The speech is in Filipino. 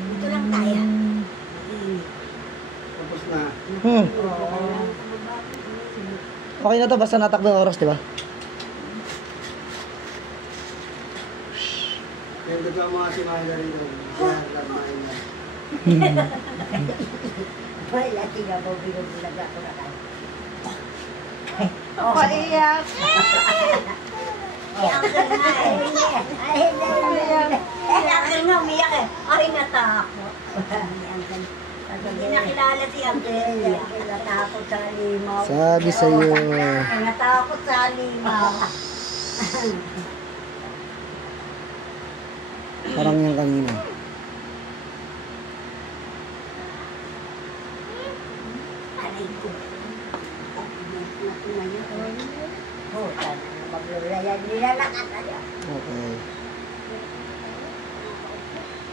Ito lang tayo. Tapos na. Okay na to, basta natakbo ng oras, di ba? Yung dito ang mga simahin na rin doon. Lagmahin na. Wala, tinabaw, binubulag ako na kayo. Paiyak. Iyak ka nga eh. Iyak ka nga, umiyak eh. Ay, natakot. Hindi nakilala si Uncle. Natakot sa limaw. Sabi sa'yo. Natakot sa limaw. Parang yung kanina.